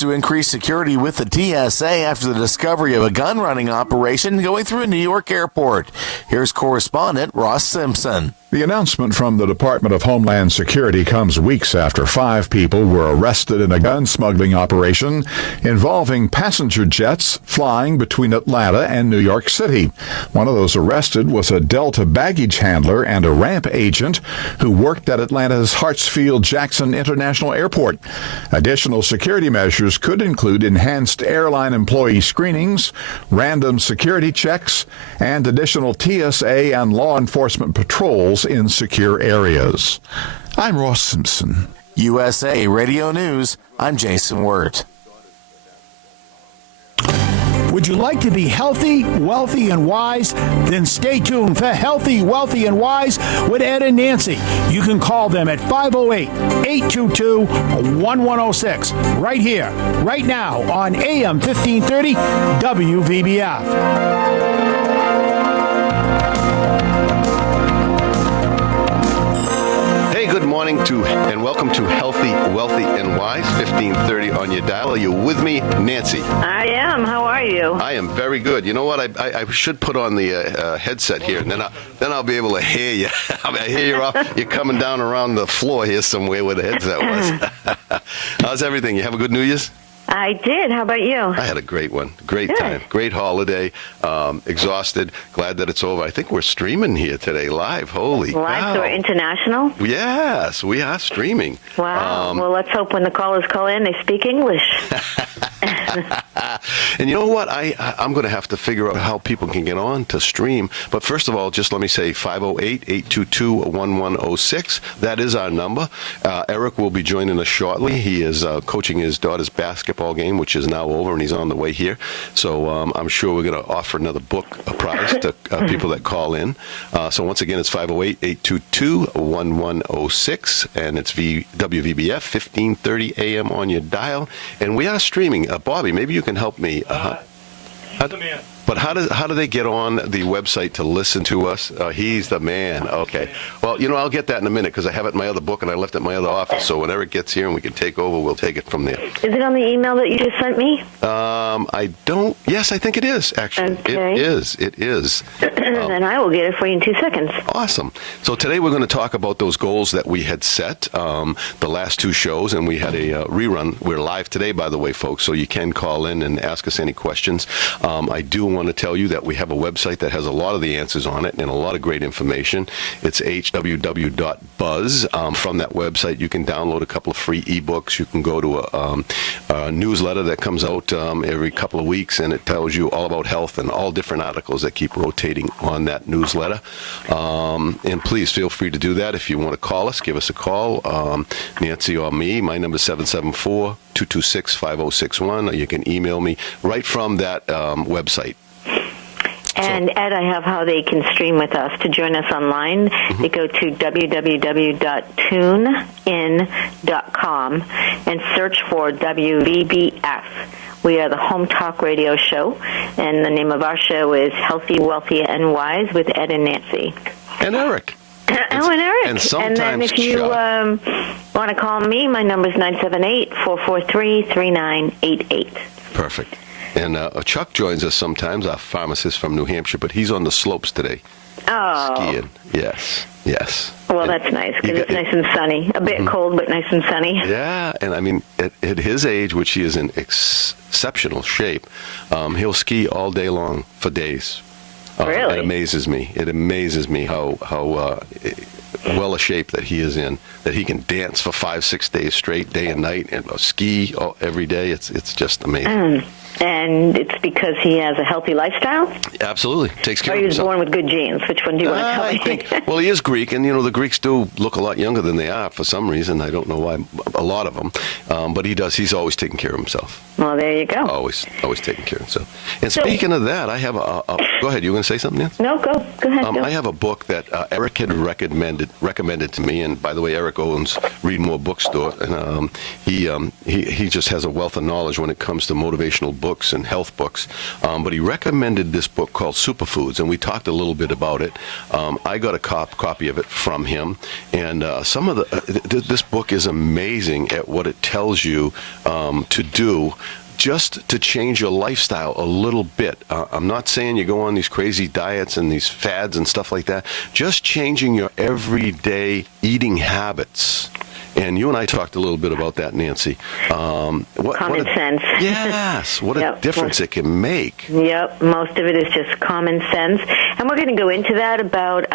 To increase security with the TSA after the discovery of a gun running operation going through a New York airport. Here's correspondent Ross Simpson. The announcement from the Department of Homeland Security comes weeks after 5 people were arrested in a gun smuggling operation involving passenger jets flying between Atlanta and New York City. One of those arrested was a Delta baggage handler and a ramp agent who worked at Atlanta's Hartsfield-Jackson International Airport. Additional security measures could include enhanced airline employee screenings, random security checks, and additional TSA and law enforcement patrols in secure areas. I'm Ross Simpson. USA Radio News, I'm Jason Wirt. Would you like to be healthy, wealthy, and wise? Then stay tuned for Healthy, Wealthy, and Wise with Ed and Nancy. You can call them at 508-822-1106 right here, right now on AM 1530 WVBF. Good morning and welcome to Healthy, Wealthy, and Wise, 1530 on your dial. Are you with me, Nancy? I am. How are you? I am very good. You know what? I should put on the headset here, and then I'll be able to hear you. I hear you're coming down around the floor here somewhere where the headset was. How's everything? You have a good New Year's? I did. How about you? I had a great one. Great Good. time. Great holiday. Exhausted. Glad that it's over. I think we're streaming here today live. Holy Live, cow. so we're international? Yes, we are streaming. Wow. Well, let's hope when the callers call in, they speak English. And you know what? I'm going to have to figure out how people can get on to stream. But first of all, just let me say 508-822-1106. That is our number. Eric will be joining us shortly. He is coaching his daughter's basketball game, which is now over, and he's on the way here. So I'm sure we're going to offer another book prize to people that call in. So once again, it's 508-822-1106, and it's WVBF 1530 AM on your dial. And we are streaming. Bobby, maybe you can help me. But how do they get on the website to listen to us? He's the man. Okay. Well, I'll get that in a minute because I have it in my other book and I left it in my other office. So when Eric gets here and we can take over, we'll take it from there. Is it on the email that you just sent me? I don't. Yes, I think it is, actually. Okay. It is. Then I will get it for you in 2 seconds. Awesome. So today we're going to talk about those goals that we had set the last 2 shows, and we had a rerun. We're live today, by the way, folks, so you can call in and ask us any questions. I do want to tell you that we have a website that has a lot of the answers on it and a lot of great information. It's hww.buzz. From that website, you can download a couple of free ebooks. You can go to a newsletter that comes out every couple of weeks, and it tells you all about health and all different articles that keep rotating on that newsletter. And please feel free to do that. If you want to call us, give us a call. Nancy or me, my number is 774-226-5061, or you can email me right from that website. And Ed, I have how they can stream with us. To join us online, you go to www.tunein.com and search for WVBF. We are the Home Talk Radio Show, and the name of our show is Healthy, Wealthy, and Wise with Ed and Nancy. And Eric. And Eric. And sometimes then if you want to call me, my number is 978-443-3988. Perfect. And Chuck joins us sometimes, our pharmacist from New Hampshire, but he's on the slopes today. Oh. Skiing. Yes. Well, that's nice because it's nice and sunny. A bit cold, but nice and sunny. Yeah, and I mean, at his age, which he is in exceptional shape, he'll ski all day long for days. Really? It amazes me. It amazes me how well a shape that he is in, that he can dance for 5-6 days straight, day and night, and ski every day. It's just amazing. And it's because he has a healthy lifestyle? Absolutely. Takes care of himself. Or he was born with good genes? Which one do you want to tell me? Well, he is Greek, and, the Greeks do look a lot younger than they are for some reason. I don't know why, a lot of them. But he does. He's always taking care of himself. Well, there you go. Always taking care of himself. And speaking of that, I have go ahead. You want to say something, Nancy? No, go ahead. I have a book that Eric had recommended to me. And by the way, Eric owns Read More Bookstore, and he he just has a wealth of knowledge when it comes to motivational books and health books. But he recommended this book called Superfoods, and we talked a little bit about it. I got a copy of it from him, and some of this book is amazing at what it tells you to do just to change your lifestyle a little bit. I'm not saying you go on these crazy diets and these fads and stuff like that. Just changing your everyday eating habits. And you and I talked a little bit about that, Nancy. Common sense. Yes, what a difference it can make. Yep, most of it is just common sense. And we're going to go into that about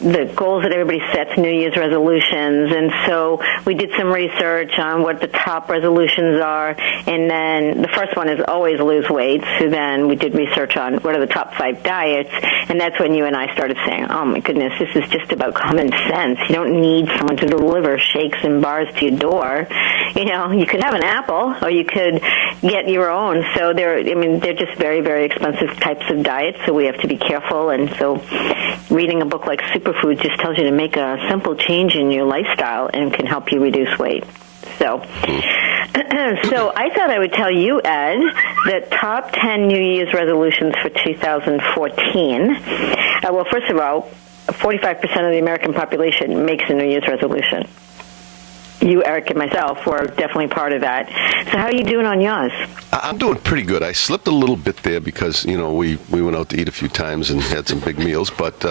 the goals that everybody sets, New Year's resolutions. And so we did some research on what the top resolutions are. And then the first one is always lose weight. So then we did research on what are the top 5 diets. And that's when you and I started saying, oh, my goodness, this is just about common sense. You don't need someone to deliver shakes and bars to your door. You could have an apple or you could get your own. So they're just very, very expensive types of diets. So we have to be careful. And so reading a book like Superfood just tells you to make a simple change in your lifestyle and can help you reduce weight. So I thought I would tell you, Ed, the top 10 New Year's resolutions for 2014. Well, first of all, 45% of the American population makes a New Year's resolution. You, Eric, and myself were definitely part of that. So how are you doing on yours? I'm doing pretty good. I slipped a little bit there because, we went out to eat a few times and had some big meals, but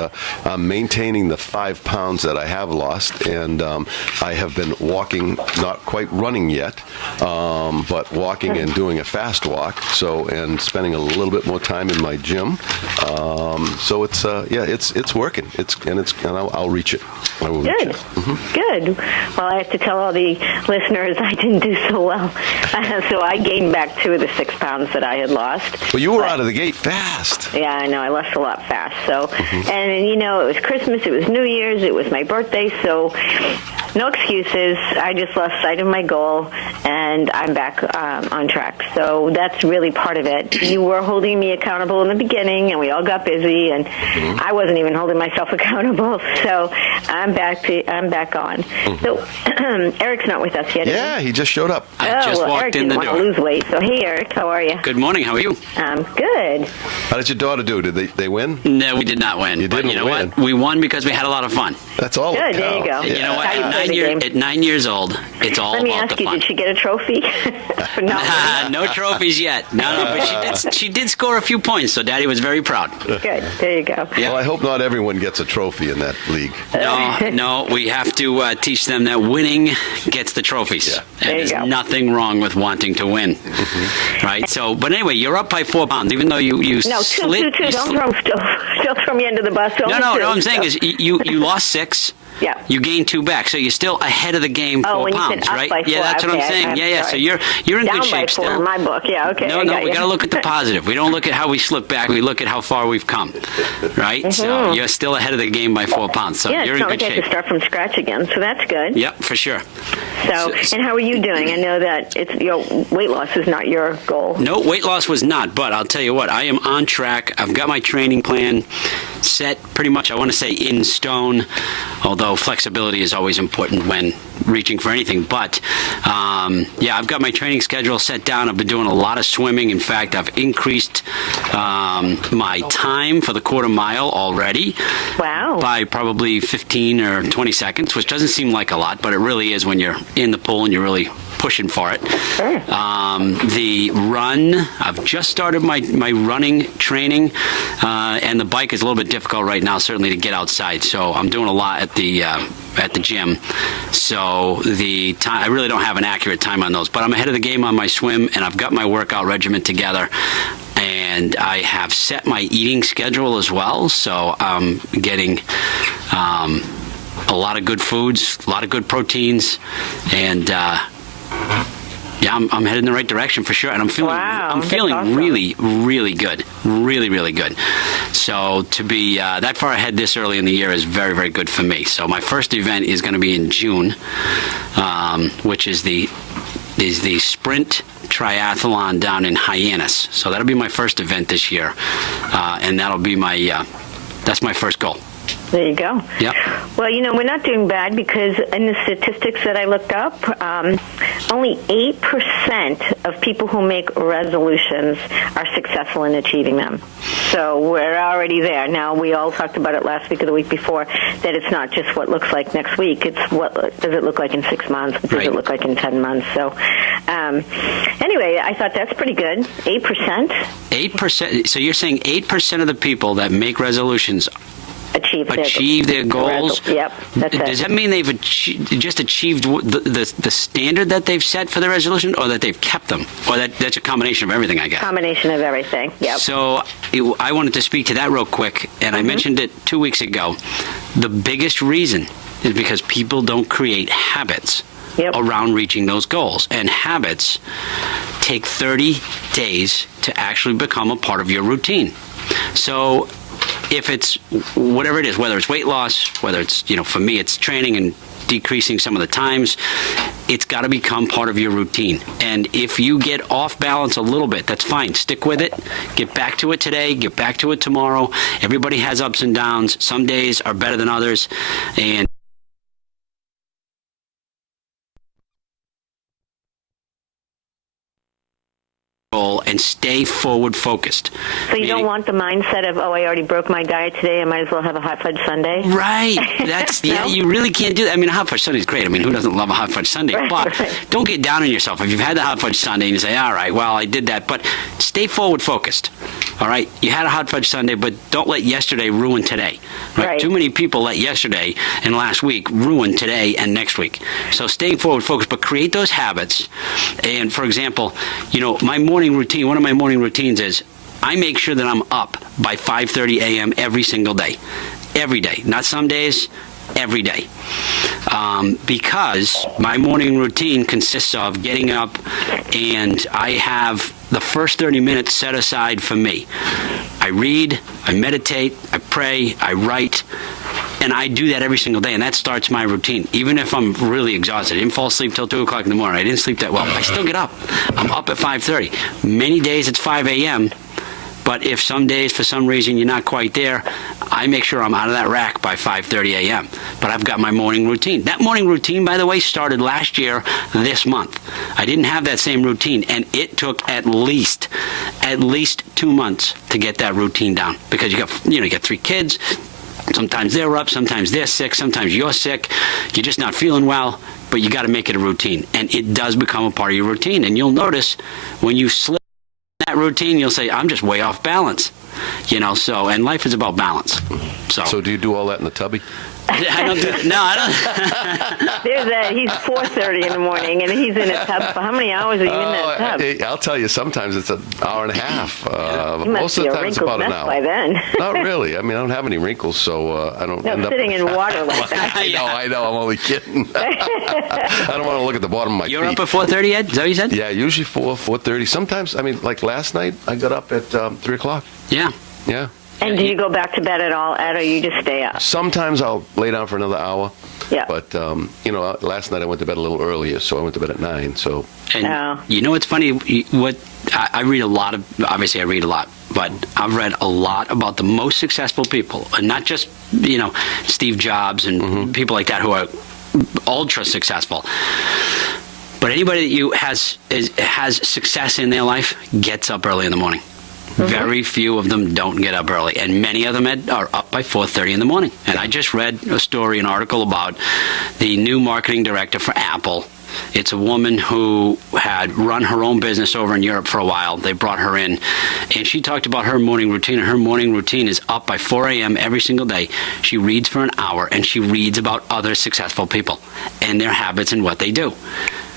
I'm maintaining the 5 pounds that I have lost, and I have been walking, not quite running yet, but walking and doing a fast walk, and spending a little bit more time in my gym. So it's working. And I'll reach it. I will reach it. Mm-hmm. Good. Well, I have to tell all the listeners I didn't do so well. So I gained back 2 of the 6 pounds that I had lost. Well, you were out of the gate fast. Yeah, I know. I lost a lot fast. So, and it was Christmas, it was New Year's, it was my birthday, so no excuses. I just lost sight of my goal, and I'm back on track. So that's really part of it. You were holding me accountable in the beginning, and we all got busy, and I wasn't even holding myself accountable. So I'm back on. So Eric's not with us yet. Yeah, he just showed up. I just walked Eric in the didn't door. Want to lose weight. So hey, Eric, how are you? Good morning. How are you? Good. How did your daughter do? Did they win? No, we did not win. You didn't but you know win. what? We won because we had a lot of fun. That's all. Good. There you go. And you know what? How you play the game. At 9 years old, it's all Let me about ask the you, fun. did she get a trophy? No trophies yet. No, but she did score a few points, so Daddy was very proud. Good. There you go. Yeah. Well, I hope not everyone gets a trophy in that league. No, we have to teach them that winning gets the trophies. Yeah. And There you there's go. nothing wrong with wanting to win. Right? So, but anyway, you're up by 4 pounds, even though you No, slid. two. Don't throw me under the bus. No, I'm saying is you lost 6. Yeah. You gained 2 back, so you're still ahead of the game 4 when you pounds, said up right? by Yeah, 4, that's what I'm okay, saying. Yeah. sorry. So you're in Down good by shape 4 still. in my book. Yeah, okay. No, we got to look at the positive. We don't look at how we slipped back. We look at how far we've come, right? So you're still ahead of the game by 4 pounds. So Yeah, you're it's in not good like I have shape. to start from scratch again, so that's good. Yep, for sure. So, and how are you doing? I know that weight loss is not your goal. No, weight loss was not, but I'll tell you what, I am on track. I've got my training plan set pretty much, I want to say, in stone, although flexibility is always important when reaching for anything. But, I've got my training schedule set down. I've been doing a lot of swimming. In fact, I've increased my time for the quarter mile already. Wow. By probably 15 or 20 seconds, which doesn't seem like a lot, but it really is when you're in the pool and you're really pushing for it. Sure. The run, I've just started my running training, and the bike is a little bit difficult right now, certainly to get outside. So I'm doing a lot at the gym. So the time, I really don't have an accurate time on those, but I'm ahead of the game on my swim, and I've got my workout regimen together. And I have set my eating schedule as well, so I'm getting a lot of good foods, a lot of good proteins, and I'm headed in the right direction for sure. And I'm feeling, Wow, that's awesome. really, really good, really good. So to be that far ahead this early in the year is very, very good for me. So my first event is going to be in June, which is the sprint triathlon down in Hyannis. So that'll be my first event this year, and that'll be that's my first goal. There you go. Yep. Well, we're not doing bad because in the statistics that I looked up, only 8% of people who make resolutions are successful in achieving them. So we're already there. Now, we all talked about it last week or the week before, that it's not just what looks like next week. It's what does it look like in 6 months? What does it look like in 10 months? So anyway, I thought that's pretty good. 8%. 8%. So you're saying 8% of the people that make resolutions achieve their goals. Yep, that's it. Does that mean they've achieved the standard that they've set for the resolution, or that they've kept them, or that's a combination of everything? I guess. Combination of everything. Yep. So I wanted to speak to that real quick, and I mentioned it 2 weeks ago. The biggest reason is because people don't create habits around reaching those goals, and habits take 30 days to actually become a part of your routine. So if it's whatever it is, whether it's weight loss, whether it's, for me, it's training and decreasing some of the times, it's got to become part of your routine. And if you get off balance a little bit, that's fine. Stick with it. Get back to it today. Get back to it tomorrow. Everybody has ups and downs. Some days are better than others. And and stay forward focused. So you don't want the mindset of, I already broke my diet today, I might as well have a hot fudge sundae? Right. That's you really can't do that. I mean, a hot fudge sundae is great. I mean, who doesn't love a hot fudge sundae? But don't get down on yourself. If you've had the hot fudge sundae and you say, all right, well, I did that, but stay forward focused. All right? You had a hot fudge sundae, but don't let yesterday ruin today. Right? Too many people let yesterday and last week ruin today and next week. So staying forward focused, but create those habits. And for example, my morning routine, one of my morning routines is I make sure that I'm up by 5:30 a.m. every single day. Every day. Not some days, every day. Because my morning routine consists of getting up, and I have the first 30 minutes set aside for me. I read, I meditate, I pray, I write, and I do that every single day, and that starts my routine. Even if I'm really exhausted, I didn't fall asleep till 2 o'clock in the morning, I didn't sleep that well, I still get up. I'm up at 5:30. Many days it's 5 a.m., but if some days, for some reason, you're not quite there, I make sure I'm out of that rack by 5:30 a.m. But I've got my morning routine. That morning routine, by the way, started last year, this month. I didn't have that same routine, and it took at least 2 months to get that routine down. Because you got 3 kids. Sometimes they're up, sometimes they're sick, sometimes you're sick. You're just not feeling well, but you got to make it a routine. And it does become a part of your routine. And you'll notice when you slip that routine, you'll say, I'm just way off balance. And life is about balance. So do you do all that in the tubby? I don't do it. No, I don't. He's 4:30 in the morning, and he's in a tub. For how many hours are you in that tub? I'll tell you, sometimes it's an hour and a half. You must most be of the a time it's about an wrinkled hour. mess by then. Not really. I mean, I don't have any wrinkles, so I don't end up sitting in water like that. I know. I'm only kidding. I don't want to look at the bottom of my feet. You're up at 4:30, Ed? Is that what you said? Yeah, usually 4:30. Sometimes, like last night, I got up at 3 o'clock. Yeah. Yeah. And do you go back to bed at all, Ed, or you just stay up? Sometimes I'll lay down for another hour. Yeah. But, last night I went to bed a little earlier, so I went to bed at 9. So. And what's funny? What I read a lot of, obviously I read a lot, but I've read a lot about the most successful people, and not just, Steve Jobs and people like that who are ultra successful. But anybody that has success in their life gets up early in the morning. Very few of them don't get up early, and many of them are up by 4:30 in the morning. And I just read an article about the new marketing director for Apple. It's a woman who had run her own business over in Europe for a while. They brought her in, and she talked about her morning routine. Her morning routine is up by 4 a.m. every single day. She reads for an hour, and she reads about other successful people and their habits and what they do.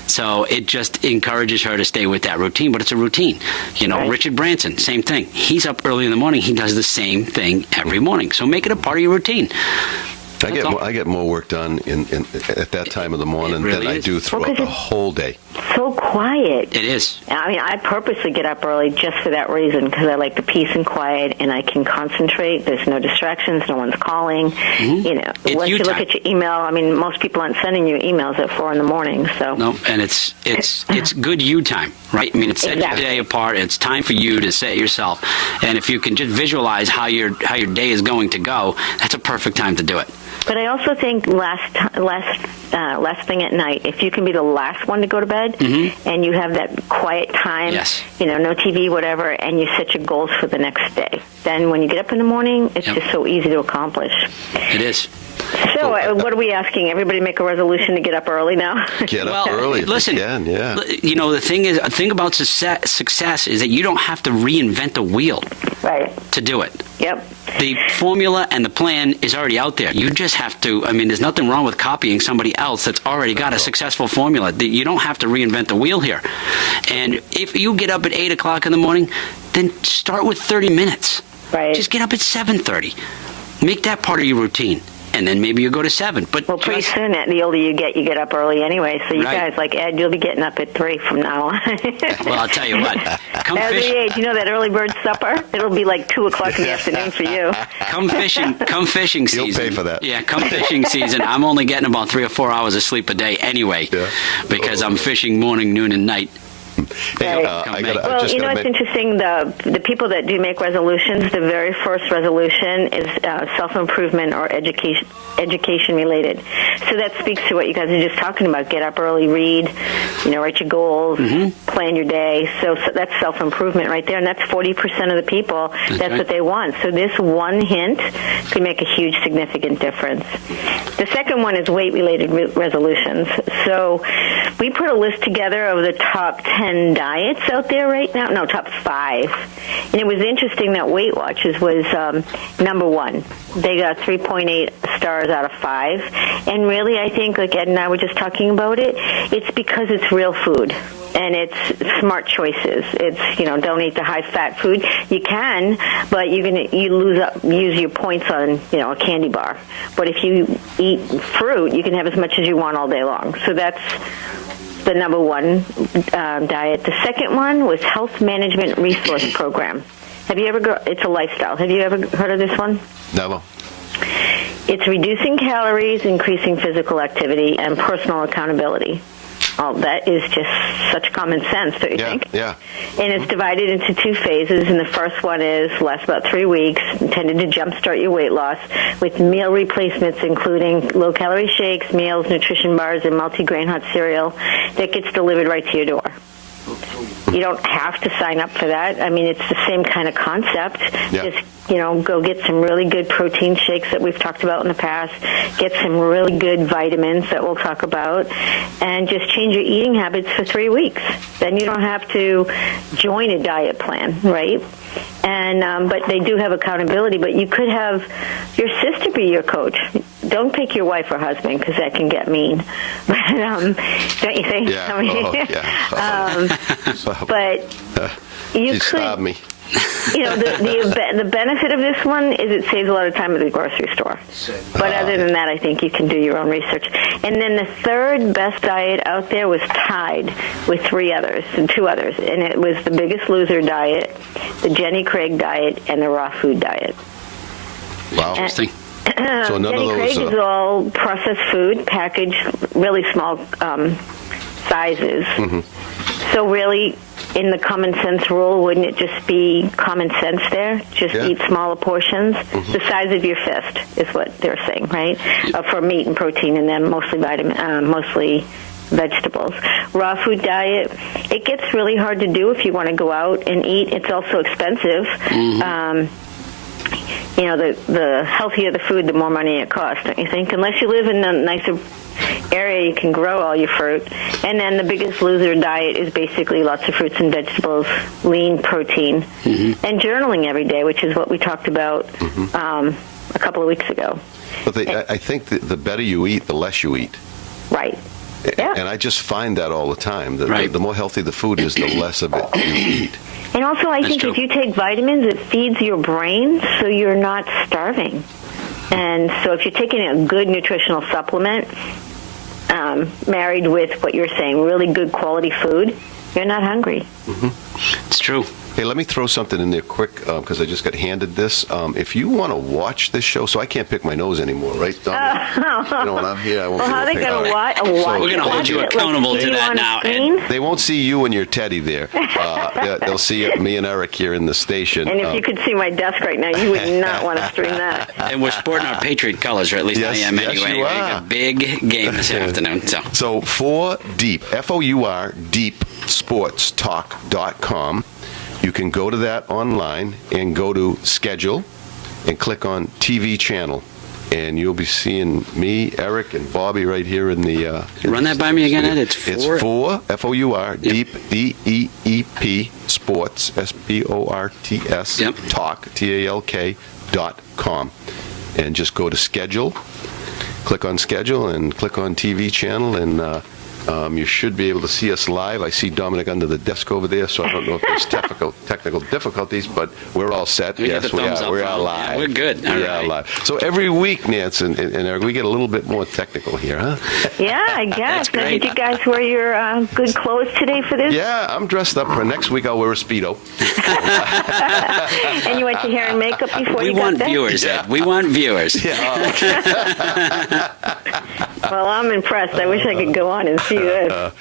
So it just encourages her to stay with that routine, but it's a routine. Right. Richard Branson, same thing. He's up early in the morning. He does the same thing every morning. So make it a part of your routine. I get more work done at that time of the morning really than I is. do throughout the whole day. So quiet. It is. I mean, I purposely get up early just for that reason, because I like the peace and quiet, and I can concentrate. There's no distractions. No one's calling. You know, It's once you look time. at your email, I mean, most people aren't sending you emails at 4 in the morning. So No, and it's good you time, right? I mean, it sets Exactly. your day apart. It's time for you to set yourself. And if you can just visualize how your day is going to go, that's a perfect time to do it. But I also think last thing at night, if you can be the last one to go to bed, and you have that quiet time, Yes. you know, no TV, whatever, and you set your goals for the next day, then when you get up in the morning, it's Yep. just so easy to accomplish. It is. So what are we asking? Everybody make a resolution to get up early now? Get up early if listen, you can, yeah. You know, the thing about success is that you don't have to reinvent the wheel Right. to do it. Yep. The formula and the plan is already out there. You just have to, I mean, there's nothing wrong with copying somebody else that's already got a successful formula. You don't have to reinvent the wheel here. And if you get up at 8 o'clock in the morning, then start with 30 minutes. Right. Just get up at 7:30. Make that part of your routine. And then maybe you go to 7. But Well, pretty just- soon, the older you get up early anyway. So you Right. guys, like Ed, you'll be getting up at 3 from now on. well, I'll tell you what. Come As fish. the age, you know that early bird supper? It'll be like 2 o'clock in the afternoon for you. Come fishing season. You'll pay for that. Yeah, come fishing season. I'm only getting about 3 or 4 hours of sleep a day anyway, Yeah. because I'm fishing morning, noon, and night. Hey, Right. Well, You know, it's interesting. The people that do make resolutions, the very first resolution is self-improvement or education related. So that speaks to what you guys are just talking about. Get up early, read, you know, write your goals, plan your day. So that's self-improvement right there, and that's 40% of the people. That's right. what they want. So this one hint could make a huge, significant difference. The second one is weight-related resolutions. So we put a list together of the top 10 diets out there right now. No, top 5. And it was interesting that Weight Watchers was number 1. They got 3.8 stars out of 5. And really, I think, like Ed and I were just talking about it, it's because it's real food. And it's smart choices. It's, you know, don't eat the high-fat food. You can, but use your points on, you know, a candy bar. But if you eat fruit, you can have as much as you want all day long. So that's the number 1 diet. The second one was Health Management Resource Program. Have you ever it's a lifestyle. Have you ever heard of this one? Never. It's reducing calories, increasing physical activity, and personal accountability. Oh, that is just such common sense, don't you think? Yeah. And it's divided into 2 phases, and the first one lasts about 3 weeks, intended to jumpstart your weight loss with meal replacements, including low-calorie shakes, meals, nutrition bars, and multi-grain hot cereal that gets delivered right to your door. You don't have to sign up for that. I mean, it's the same kind of concept. Yeah. Just, you know, go get some really good protein shakes that we've talked about in the past, get some really good vitamins that we'll talk about, and just change your eating habits for 3 weeks. Then you don't have to join a diet plan, right? And but they do have accountability, but you could have your sister be your coach. Don't pick your wife or husband, because that can get mean. But don't you think? Yeah. I mean, but you She could. stabbed me. You know, the benefit of this one is it saves a lot of time at the grocery store. But other than that, I think you can do your own research. And then the third best diet out there was tied with 2 others. And it was the Biggest Loser diet, the Jenny Craig diet, and the raw food diet. Wow. Interesting. So none Jenny of Craig those. is all processed food, packaged, really small sizes. So really, in the common sense rule, wouldn't it just be common sense there? Just Yeah. eat smaller portions. The size of your fist is what they're saying, right? For meat and protein, and then mostly vegetables. Raw food diet, it gets really hard to do if you want to go out and eat. It's also expensive. You know, the healthier the food, the more money it costs, don't you think? Unless you live in a nicer area, you can grow all your fruit. And then the Biggest Loser diet is basically lots of fruits and vegetables, lean protein, and journaling every day, which is what we talked about a couple of weeks ago. But I think the better you eat, the less you eat. Right. Yeah. And I just find that all the time. Right. The more healthy the food is, the less of it you eat. And also, I think true. if you take vitamins, it feeds your brain, so you're not starving. And so if you're taking a good nutritional supplement, married with what you're saying, really good quality food, you're not hungry. It's true. Hey, let me throw something in there quick because I just got handed this. If you want to watch this show, so I can't pick my nose anymore, right, Dominic? You know, when I'm here, I won't Well, how are they going to watch We're going to hold you accountable to that now, Ed. They won't see you and your teddy there. They'll see me and Eric here in the station. And if you could see my desk right now, you would not want to stream that. And we're sporting our Patriot colors, or at least Yes, I am yes, anyway. you We are. got a big game this afternoon. So for Deep, F-O-U-R, deepsportstalk.com. You can go to that online and go to schedule and click on TV channel. And you'll be seeing me, Eric, and Bobby right here in the... Run that by me again, Ed. It's for F-O-U-R, Deep, D-E-E-P, Sports, S-P-O-R-T-S, Yep. Talk, T-A-L-K.com. And just go to schedule, click on schedule, and click on TV channel, and you should be able to see us live. I see Dominic under the desk over there, so I don't know if there's technical difficulties, but we're all set. We got Yes, the we thumbs are. up We now. are live. Yeah, we're good. We All are right. live. So every week, Nance and Eric, we get a little bit more technical here, huh? Yeah, I guess. Now, great. did you guys wear your good clothes today for this? Yeah, I'm dressed up. For next week, I'll wear a Speedo. And you went to hair and makeup before We you got want there? viewers, Ed. We want viewers. Well, I'm impressed. I wish I could go on and see this.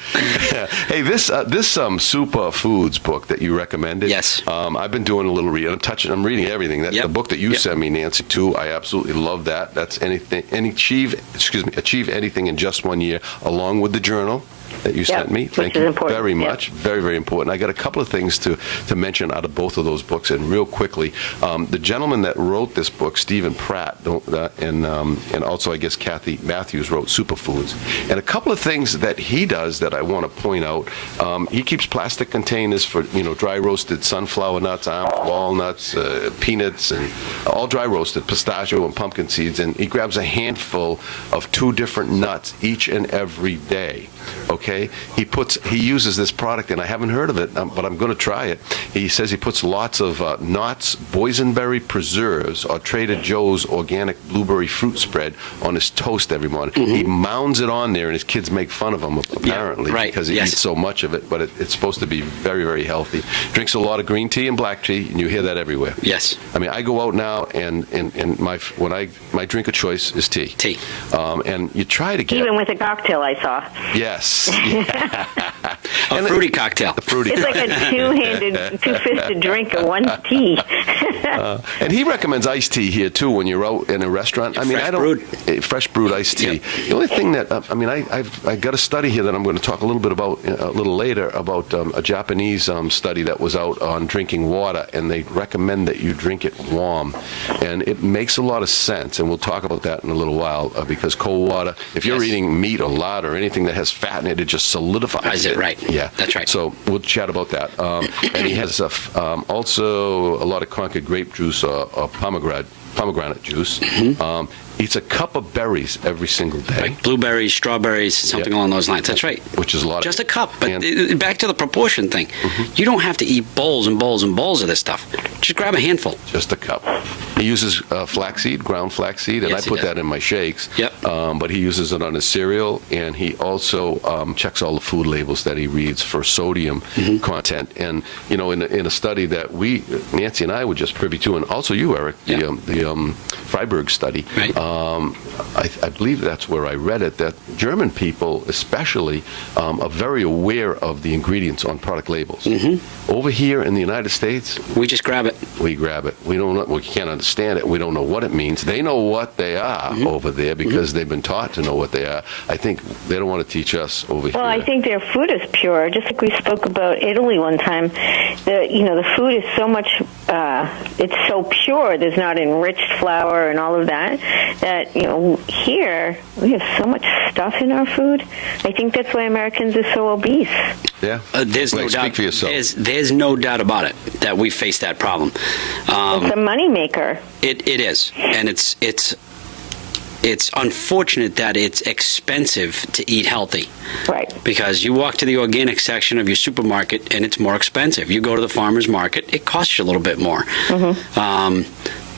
Hey, this Superfoods book that you recommended. Yes. I've been doing a little reading. I'm reading everything. Yep. The book that you Yep. sent me, Nancy, too. I absolutely love that. That's achieve anything in just 1 year, along with the journal that you sent me. which Thank is you important. very Yep. much. Very, very important. I got a couple of things to mention out of both of those books, and real quickly, the gentleman that wrote this book, Stephen Pratt, and also I guess Kathy Matthews wrote Superfoods, and a couple of things that he does that I want to point out. He keeps plastic containers for dry roasted sunflower nuts, almonds, walnuts, peanuts, and all dry roasted, pistachio and pumpkin seeds, and he grabs a handful of 2 different nuts each and every day. Okay, he uses this product, and I haven't heard of it, but I'm going to try it. He says he puts lots of Knott's boysenberry preserves or Trader Joe's organic blueberry fruit spread on his toast every morning. He mounds it on there, and his kids make fun of him apparently right. because he Yes. eats so much of it. But it's supposed to be very, very healthy. Drinks a lot of green tea and black tea, and you hear that everywhere. Yes. I mean, I go out now, and my drink of choice is tea. Tea. And you try to get Even with a cocktail, I saw. yes. A fruity cocktail. Fruity. It's like a two-fisted drink of one tea. And he recommends iced tea here too when you're out in a restaurant. I mean, Fresh I don't brewed. fresh brewed iced tea. Yep. The only thing that I got a study here that I'm going to talk a little bit about a little later about a Japanese study that was out on drinking water, and they recommend that you drink it warm, and it makes a lot of sense. And we'll talk about that in a little while because cold water, if you're Yes. eating meat or lard or anything that has fat in it, it just solidifies It, right. Yeah, That's right. So we'll chat about that. And he has also a lot of Concord grape juice or pomegranate juice. Eats a cup of berries every single day. Like blueberries, strawberries, something Yeah. along those lines. That's right. Which is a lot. Just a cup. But And- back to the proportion thing. You don't have to eat bowls and bowls and bowls of this stuff. Just grab a handful. Just a cup. He uses flaxseed, ground flaxseed, and Yes, I he put does. that in my shakes. Yep. But he uses it on his cereal, and he also checks all the food labels that he reads for sodium content. And in a study that Nancy and I were just privy to, and also you, Eric, Yeah. the Freiberg study. Right. I believe that's where I read it, that German people especially are very aware of the ingredients on product labels. Over here in the United States, We just grab it. we grab it. We can't understand it. We don't know what it means. They know what they are over there because they've been taught to know what they are. I think they don't want to teach us over here. Well, I think their food is pure. Just like we spoke about Italy one time, the food is so much, it's so pure. There's not enriched flour and all of that. That here we have so much stuff in our food. I think that's why Americans are so obese. Yeah. There's no Wait, doubt. Speak for yourself. There's no doubt about it that we face that problem. It's a moneymaker. It is, and it's unfortunate that it's expensive to eat healthy. Right. Because you walk to the organic section of your supermarket and it's more expensive. You go to the farmer's market, it costs you a little bit more.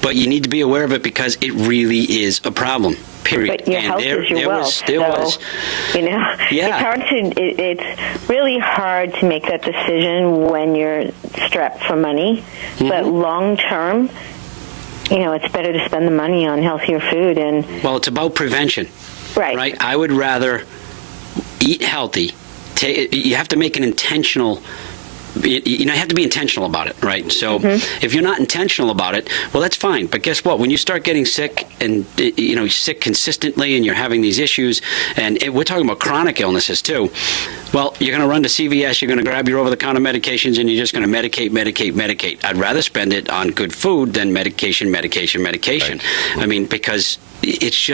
but you need to be aware of it because it really is a problem. Period. But your health is your wealth. Yeah. It's really hard to make that decision when you're strapped for money. Mm-hmm. But long term, it's better to spend the money on healthier food. Well, it's about prevention. Right. I would rather eat healthy. You have to make an intentional. You have to be intentional about it, right? So if you're not intentional about it, well, that's fine. But guess what? When you start getting sick and, sick consistently and you're having these issues, and we're talking about chronic illnesses too, well, you're going to run to CVS, you're going to grab your over-the-counter medications, and you're just going to medicate. I'd rather spend it on good food than medication. Right. I mean, because it's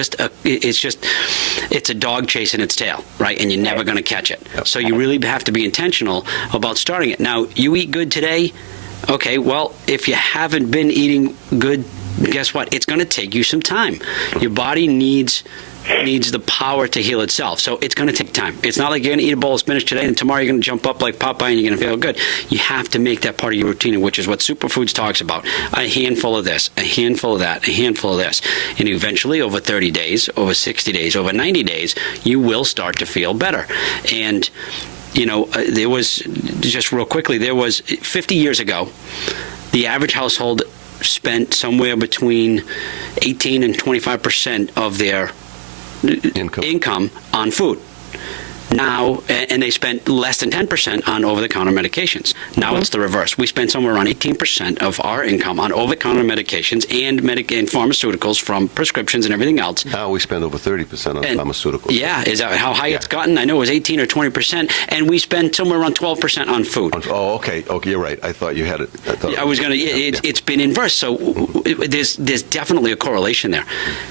a dog chasing its tail, right? And you're never going to catch it. Yep. So you really have to be intentional about starting it. Now, you eat good today. Okay, well, if you haven't been eating good, guess what? It's going to take you some time. Your body needs the power to heal itself. So it's going to take time. It's not like you're going to eat a bowl of spinach today and tomorrow you're going to jump up like Popeye and you're going to feel good. You have to make that part of your routine, which is what Superfoods talks about. A handful of this, a handful of that, a handful of this. And eventually, over 30 days, over 60 days, over 90 days, you will start to feel better. And there was, just real quickly, 50 years ago, the average household spent somewhere between 18 and 25% of their income on food. Now, and they spent less than 10% on over-the-counter medications. Now it's the reverse. We spend somewhere around 18% of our income on over-the-counter medications and pharmaceuticals from prescriptions and everything else. Now we spend over 30% on pharmaceuticals. Yeah, is that how high it's gotten? I know it was 18 or 20%, and we spend somewhere around 12% on food. Oh, okay. Okay, you're right. I thought you had it. It's been inverse. So there's definitely a correlation there.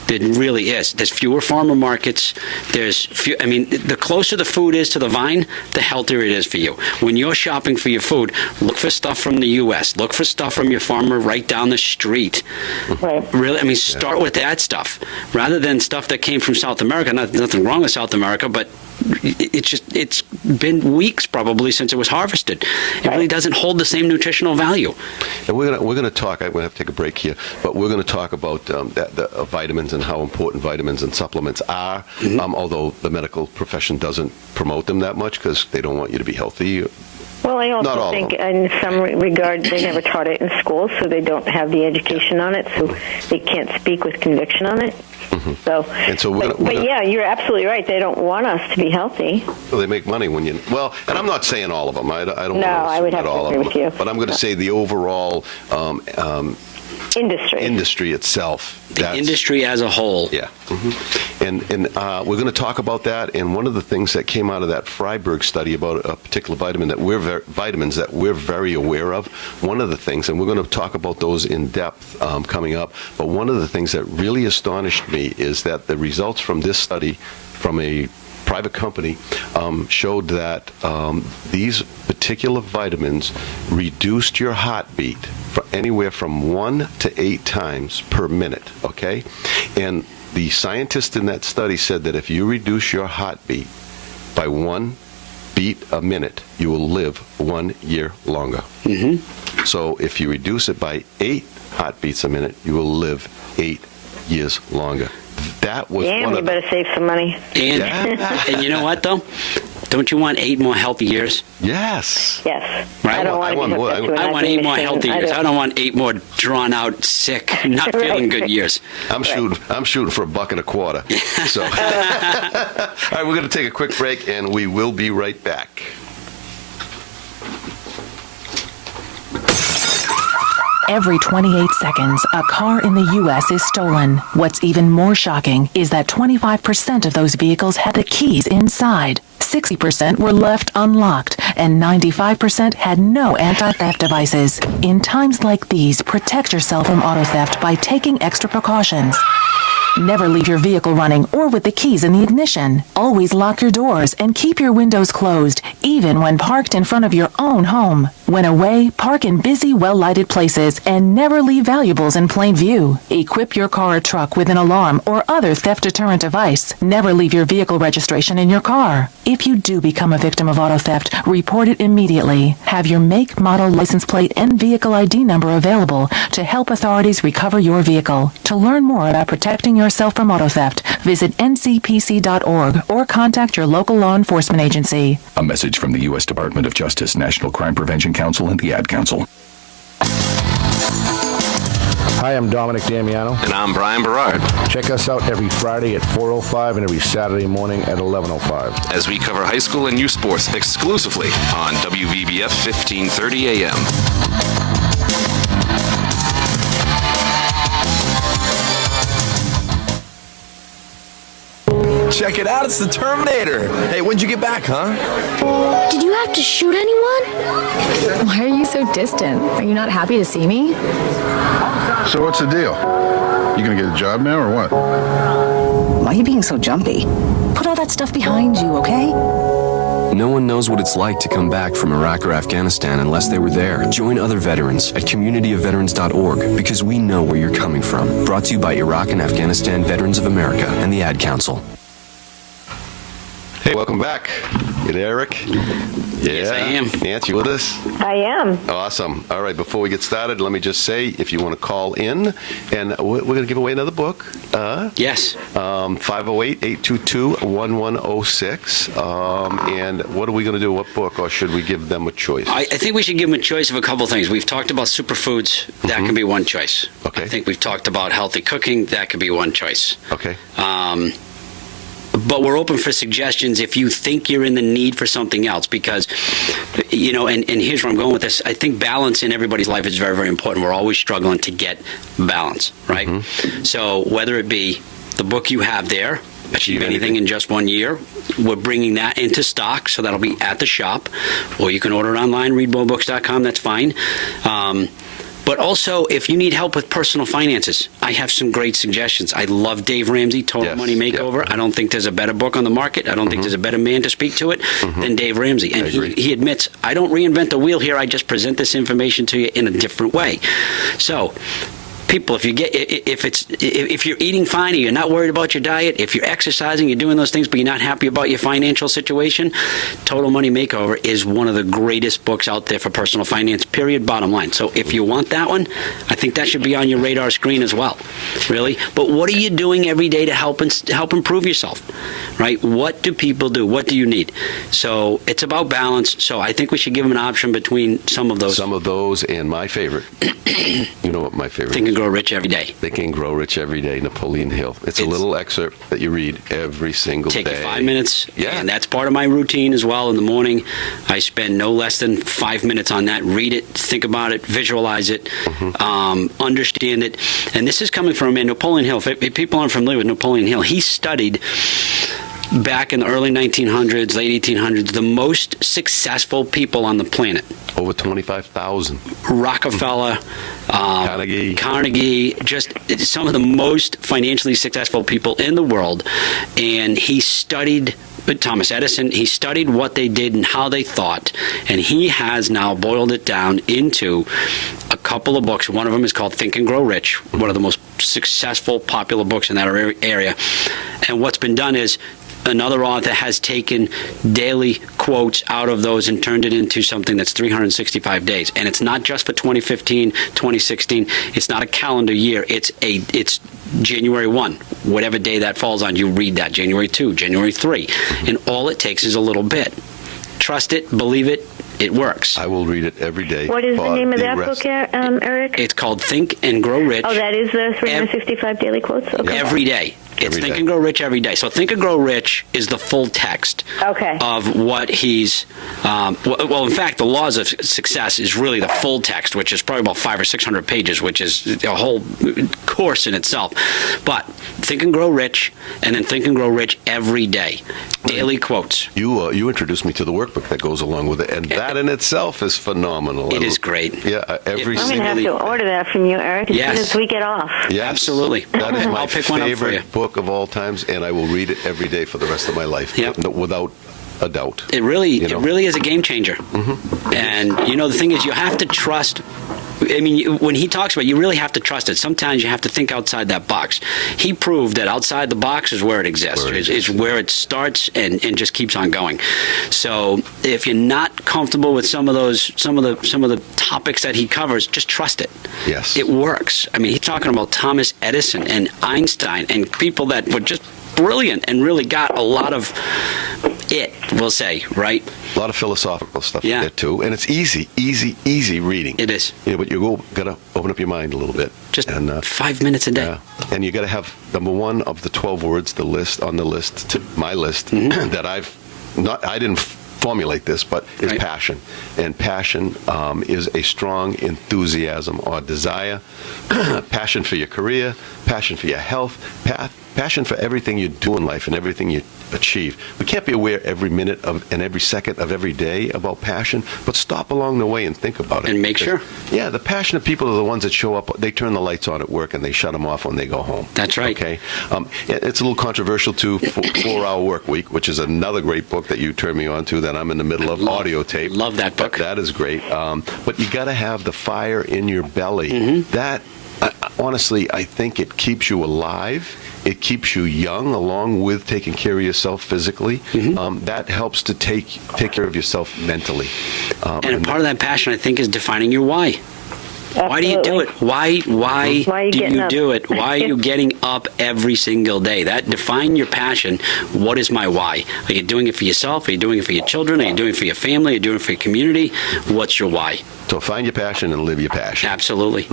There really is. There's fewer farmer markets. The closer the food is to the vine, the healthier it is for you. When you're shopping for your food, look for stuff from the U.S. Look for stuff from your farmer right down the street. Right. Really, start with that stuff rather than stuff that came from South America. Nothing wrong with South America, but it's been weeks probably since it was harvested. It really doesn't hold the same nutritional value. And we're gonna talk. I'm gonna have to take a break here, but we're gonna talk about the vitamins and how important vitamins and supplements are. Although the medical profession doesn't promote them that much because they don't want you to be healthy. Well, I also think in some regard they never taught it in school, so they don't have the education on it, so they can't speak with conviction on it. So, yeah, you're absolutely right. They don't want us to be healthy. Well, they make money when you. Well, and I'm not saying all of them. I don't. No, I would have to agree with you. But I'm going to say the overall industry itself. The industry as a whole. Yeah. And we're going to talk about that. And one of the things that came out of that Freiberg study about a particular vitamins that we're very aware of, one of the things, and we're going to talk about those in depth coming up, but one of the things that really astonished me is that the results from this study from a private company showed that these particular vitamins reduced your heartbeat for anywhere from 1 to 8 times per minute, okay? And the scientists in that study said that if you reduce your heartbeat by 1 beat a minute, you will live 1 year longer. So if you reduce it by 8 heartbeats a minute, you will live 8 years longer. That was Damn, you better save some money. And you know what, though? Don't you want 8 more healthy years? Yes. Yes. Right? I want 8 more healthy years. I don't want 8 more drawn out, sick, not feeling good years. I'm shooting for $1.25. So, all right, we're going to take a quick break, and we will be right back. Every 28 seconds, a car in the U.S. is stolen. What's even more shocking is that 25% of those vehicles had the keys inside. 60% were left unlocked, and 95% had no anti-theft devices. In times like these, protect yourself from auto theft by taking extra precautions. Never leave your vehicle running or with the keys in the ignition. Always lock your doors and keep your windows closed, even when parked in front of your own home. When away, park in busy, well-lighted places and never leave valuables in plain view. Equip your car or truck with an alarm or other theft deterrent device. Never leave your vehicle registration in your car. If you do become a victim of auto theft, report it immediately. Have your make, model, license plate, and vehicle ID number available to help authorities recover your vehicle. To learn more about protecting yourself from auto theft, visit ncpc.org or contact your local law enforcement agency. A message from the U.S. Department of Justice, National Crime Prevention Council, and the Ad Council. Hi, I'm Dominic Damiano. And I'm Brian Berard. Check us out every Friday at 4:05 and every Saturday morning at 11:05. As we cover high school and youth sports exclusively on WVBF 1530 AM. Check it out, it's the Terminator. Hey, when'd you get back, huh? Did you have to shoot anyone? Why are you so distant? Are you not happy to see me? So what's the deal? You gonna get a job now or what? Why are you being so jumpy? Put all that stuff behind you, okay? No one knows what it's like to come back from Iraq or Afghanistan unless they were there. Join other veterans at communityofveterans.org because we know where you're coming from. Brought to you by Iraq and Afghanistan Veterans of America and the Ad Council. Hey, welcome back. You there, Eric? Yes, I am. Nancy, with us? I am. Awesome. All right, before we get started, let me just say, if you want to call in, and we're going to give away another book. Yes. 508-822-1106. And what are we going to do? What book, or should we give them a choice? I think we should give them a choice of a couple things. We've talked about superfoods. That can be one choice. Okay. I think we've talked about healthy cooking. That could be one choice. Okay. But we're open for suggestions if you think you're in the need for something else, because, you know, and here's where I'm going with this. I think balance in everybody's life is very, very important. We're always struggling to get balance, right? So whether it be the book you have there, Achieve Anything in Just 1 Year, we're bringing that into stock, so that'll be at the shop, or you can order it online, readmorebooks.com, that's fine. But also, if you need help with personal finances, I have some great suggestions. I love Dave Ramsey, Total Money Makeover. I don't think there's a better book on the market. I don't think there's a better man to speak to it than Dave Ramsey. And he admits, I don't reinvent the wheel here. I just present this information to you in a different way. So, people, if you're eating fine and you're not worried about your diet, if you're exercising, you're doing those things, but you're not happy about your financial situation, Total Money Makeover is one of the greatest books out there for personal finance, period, bottom line. So if you want that one, I think that should be on your radar screen as well, really. But what are you doing every day to help improve yourself, right? What do people do? What do you need? So it's about balance. So I think we should give them an option between some of those. Some of those, and my favorite. You know what my favorite Think is? and Grow Rich Every Day. Think and Grow Rich Every Day, Napoleon Hill. It's a little excerpt that you read every single day. Take you 5 minutes. Yeah. And that's part of my routine as well. In the morning, I spend no less than 5 minutes on that. Read it, think about it, visualize it, understand it. And this is coming from Napoleon Hill. If people aren't familiar with Napoleon Hill, he studied back in the early 1900s, late 1800s, the most successful people on the planet. Over 25,000. Rockefeller, Carnegie, just some of the most financially successful people in the world. And he studied Thomas Edison. He studied what they did and how they thought. And he has now boiled it down into a couple of books. One of them is called Think and Grow Rich, one of the most successful, popular books in that area. And what's been done is another author has taken daily quotes out of those and turned it into something that's 365 days. And it's not just for 2015, 2016. It's not a calendar year. It's January 1. Whatever day that falls on, you read that. January 2, January 3. And all it takes is a little bit. Trust it, believe it, it works. I will read it every day. What is the name of that book, Eric? It's called Think and Grow Rich. Oh, that is the 365 daily quotes? Okay. Every day. It's Think and Grow Rich Every Day. So Think and Grow Rich is the full text of what he's, well, in fact, the Laws of Success is really the full text, which is probably about 500 or 600 pages, which is a whole course in itself. But Think and Grow Rich, and then Think and Grow Rich Every Day. Daily quotes. You introduced me to the workbook that goes along with it, and that in itself is phenomenal. It is great. Yeah, I'm going to have to order that from you, Eric, as soon as we get off. Yes. Absolutely. That is my I'll pick one up for you. favorite book of all times, and I will read it every day for the rest of my life. Yep. Without a doubt. It really is a game changer. And, the thing is, you have to trust. I mean, when he talks about it, you really have to trust it. Sometimes you have to think outside that box. He proved that outside the box is where it exists. It's where it starts and just keeps on going. So if you're not comfortable with some of the topics that he covers, just trust it. Yes. It works. I mean, he's talking about Thomas Edison and Einstein and people that were just brilliant and really got a lot of we'll say, right? A lot of philosophical stuff in there too, and it's easy reading. It is. But you gotta open up your mind a little bit. Just 5 minutes a day. Yeah. And you gotta have number one of the 12 words, my list that I didn't formulate this, but is passion. And passion is a strong enthusiasm or desire, passion for your career, passion for your health, passion for everything you do in life and everything you achieve. We can't be aware every minute and every second of every day about passion, but stop along the way and think about it. And make sure. Yeah, the passionate people are the ones that show up. They turn the lights on at work and they shut them off when they go home. That's right. Okay. It's a little controversial too. 4-Hour Work Week, which is another great book that you turned me on to that I'm in the middle of audio tape. Love that book. That is great. But you got to have the fire in your belly. That honestly, I think it keeps you alive. It keeps you young, along with taking care of yourself physically. That helps to take care of yourself mentally. And part of that passion, I think, is defining your why. Absolutely. Why do you do it? Why do you do it? Why are you getting up every single day? That define your passion. What is my why? Are you doing it for yourself? Are you doing it for your children? Are you doing it for your family? Are you doing it for your community? What's your why? So find your passion and live your passion. Absolutely.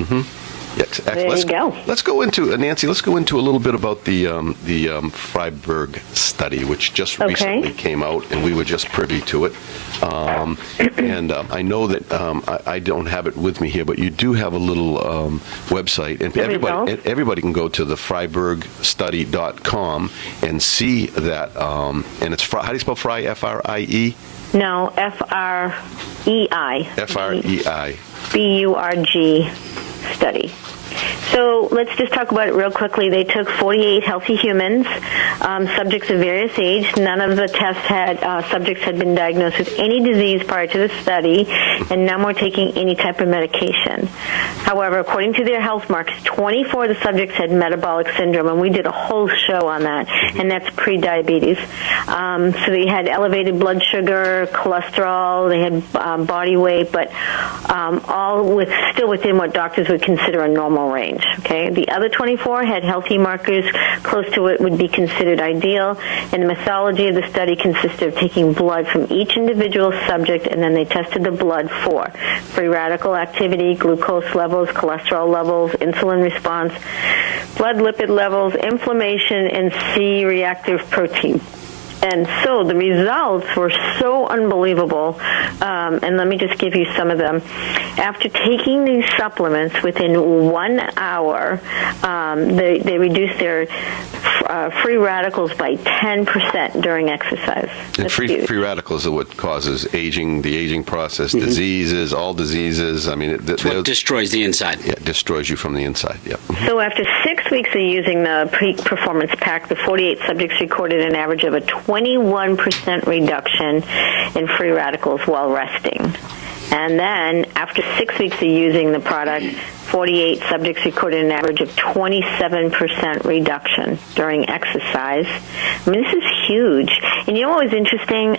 Yes, there you go. Let's go into Nancy. Let's go into a little bit about the Freiberg study, which just recently came out, and we were just privy to it. And I know that I don't have it with me here, but you do have a little website, and everybody can go to the FreibergStudy.com and see that. And it's how do you spell Frey? F-R-I-E? No, F-R-E-I. F-R-E-I. B-U-R-G study. So let's just talk about it real quickly. They took 48 healthy humans, subjects of various age. None of the tests had subjects had been diagnosed with any disease prior to the study, and none were taking any type of medication. However, according to their health marks, 24 of the subjects had metabolic syndrome, and we did a whole show on that, and that's pre-diabetes. So they had elevated blood sugar, cholesterol, they had body weight, but all still within what doctors would consider a normal range. Okay, the other 24 had healthy markers close to what would be considered ideal, and the methodology of the study consisted of taking blood from each individual subject, and then they tested the blood for free radical activity, glucose levels, cholesterol levels, insulin response, blood lipid levels, inflammation, and C-reactive protein. And so the results were so unbelievable, and let me just give you some of them. After taking these supplements within 1 hour, they reduced their free radicals by 10% during exercise. And free radicals are what causes the aging process, diseases, all diseases. I mean, it's what destroys the inside. Yeah, it destroys you from the inside, yeah. So after 6 weeks of using the Peak Performance Pack, the 48 subjects recorded an average of a 21% reduction in free radicals while resting. And then after 6 weeks of using the product, 48 subjects recorded an average of 27% reduction during exercise. I mean, this is huge. And you know what was interesting?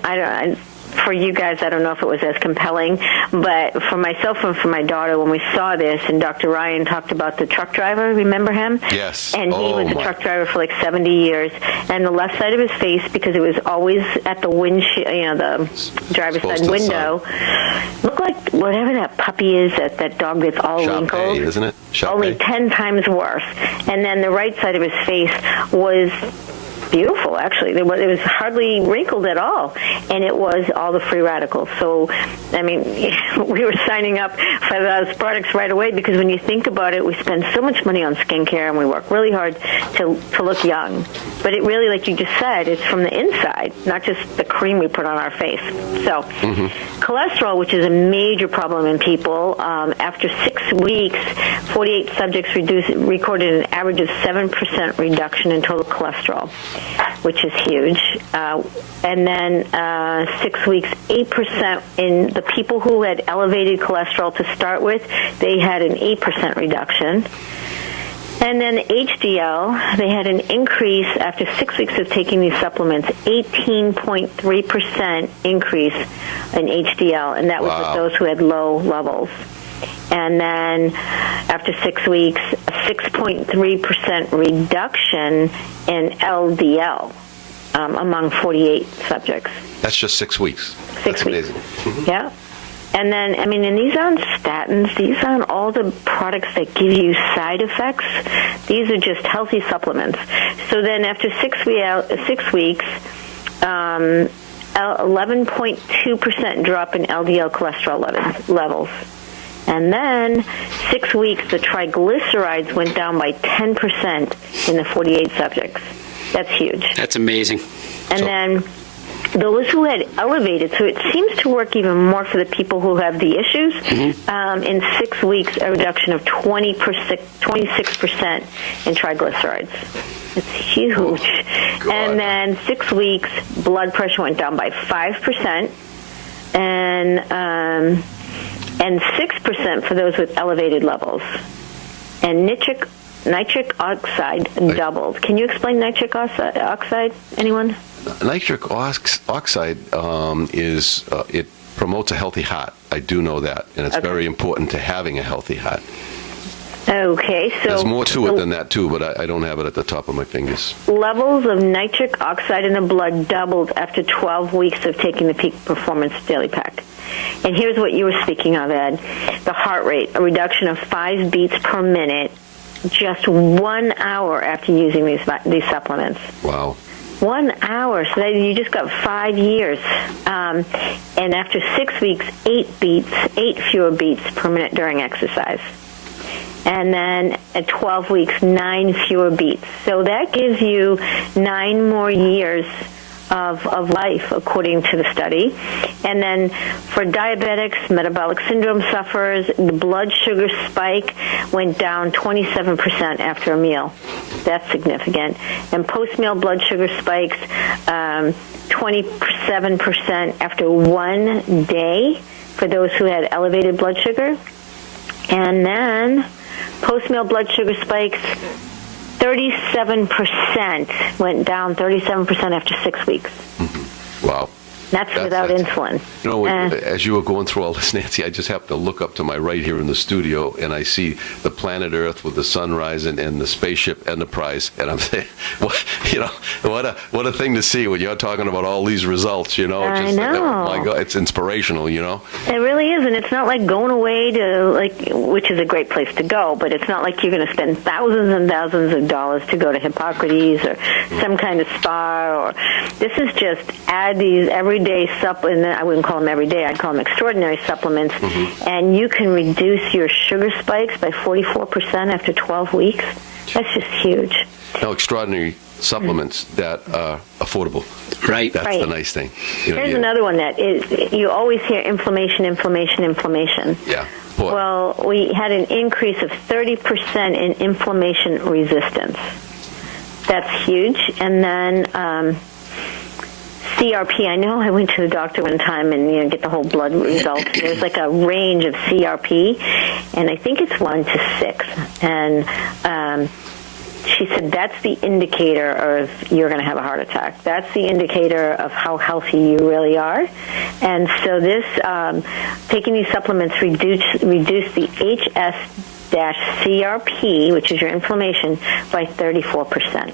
For you guys, I don't know if it was as compelling, but for myself and for my daughter, when we saw this, and Dr. Ryan talked about the truck driver, remember him? Yes. And he was a truck driver for like 70 years, and the left side of his face, because it was always at the windshield, the driver's side window, looked like whatever that puppy is, that dog that's all wrinkled. Isn't it? Only 10 times worse. And then the right side of his face was beautiful, actually. It was hardly wrinkled at all, and it was all the free radicals. So, I mean, we were signing up for those products right away, because when you think about it, we spend so much money on skincare, and we work really hard to look young. But it really, like you just said, it's from the inside, not just the cream we put on our face. So, cholesterol, which is a major problem in people, after 6 weeks, 48 subjects recorded an average of 7% reduction in total cholesterol. which is huge. And then 6 weeks, 8% in the people who had elevated cholesterol to start with, they had an 8% reduction. And then HDL, they had an increase after 6 weeks of taking these supplements, 18.3% increase in HDL, and that was with those who had low levels. And then after 6 weeks, a 6.3% reduction in LDL among 48 subjects. That's just 6 weeks. Six weeks. Amazing. Yeah. And then, and these aren't statins. These aren't all the products that give you side effects. These are just healthy supplements. So then after 6 weeks, 11.2% drop in LDL cholesterol levels. And then 6 weeks, the triglycerides went down by 10% in the 48 subjects. That's huge. That's amazing. And then those who had elevated, so it seems to work even more for the people who have the issues. In 6 weeks, a reduction of 26% in triglycerides. It's huge. And then 6 weeks, blood pressure went down by 5%, and 6% for those with elevated levels. And nitric oxide doubled. Can you explain nitric oxide? Anyone? Nitric oxide it promotes a healthy heart. I do know that, and it's very important to having a healthy heart. Okay, so there's more to it than that too, but I don't have it at the top of my fingers. Levels of nitric oxide in the blood doubled after 12 weeks of taking the Peak Performance Daily Pack. And here's what you were speaking of, Ed. The heart rate, a reduction of 5 beats per minute just 1 hour after using these supplements. Wow. 1 hour, so that you just got 5 years. And after 6 weeks, 8 fewer beats per minute during exercise. And then at 12 weeks, 9 fewer beats. So that gives you 9 more years of life, according to the study. And then for diabetics, metabolic syndrome sufferers, the blood sugar spike went down 27% after a meal. That's significant. And post-meal blood sugar spikes 27% after 1 day for those who had elevated blood sugar. And then post-meal blood sugar spikes 37% went down 37% after 6 weeks. Wow. That's without insulin. You know, as you were going through all this, Nancy, I just happened to look up to my right here in the studio, and I see the planet Earth with the sunrise and the spaceship Enterprise, and I'm saying, what a thing to see when you're talking about all these results. You know, I know. Oh my God, it's inspirational. You know, it really is, and it's not like going away to which is a great place to go, but it's not like you're going to spend thousands and thousands of dollars to go to Hippocrates or some kind of spa. Or this is just add these everyday supplements. I wouldn't call them everyday. I'd call them extraordinary supplements, and you can reduce your sugar spikes by 44% after 12 weeks. That's just huge. Now, extraordinary supplements that are affordable. Right. That's the nice thing. Here's another one that is, you always hear inflammation. Yeah. Boy. Well, we had an increase of 30% in inflammation resistance. That's huge. And then CRP, I know I went to the doctor one time and get the whole blood results. There's like a range of CRP, and I think it's 1 to 6. And she said that's the indicator of you're going to have a heart attack. That's the indicator of how healthy you really are. And so this taking these supplements reduce the HS-CRP, which is your inflammation, by 34%.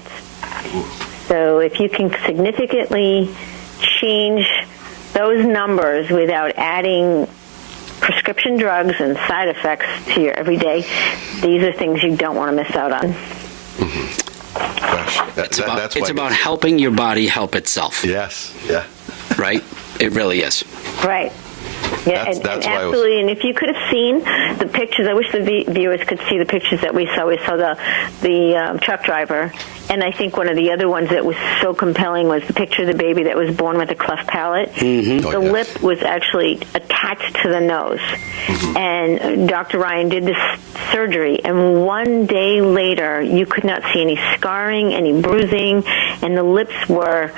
So if you can significantly change those numbers without adding prescription drugs and side effects to your everyday, these are things you don't want to miss out on. Gosh, it's about helping your body help itself. Yes. Yeah. Right? It really is. Right. Yeah, That's and why I was- absolutely. And if you could have seen the pictures, I wish the viewers could see the pictures that we saw. We saw the truck driver, and I think one of the other ones that was so compelling was the picture of the baby that was born with a cleft palate. Mm-hmm. The lip was actually attached to the nose, and Dr. Ryan did this surgery, and one day later, you could not see any scarring, any bruising, and the lips were...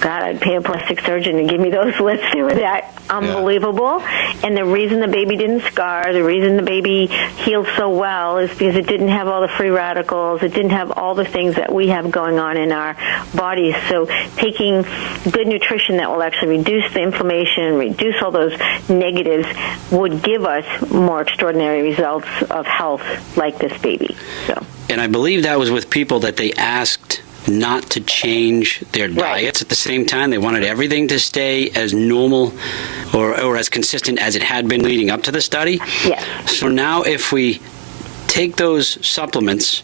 God, I'd pay a plastic surgeon to give me those lips. They were that unbelievable. And the reason the baby didn't scar, the reason the baby healed so well is because it didn't have all the free radicals. It didn't have all the things that we have going on in our bodies. So taking good nutrition that will actually reduce the inflammation, reduce all those negatives, would give us more extraordinary results of health like this baby. So. And I believe that was with people that they asked not to change their diets at the same time. They wanted everything to stay as normal or as consistent as it had been leading up to the study. Yes. So now if we take those supplements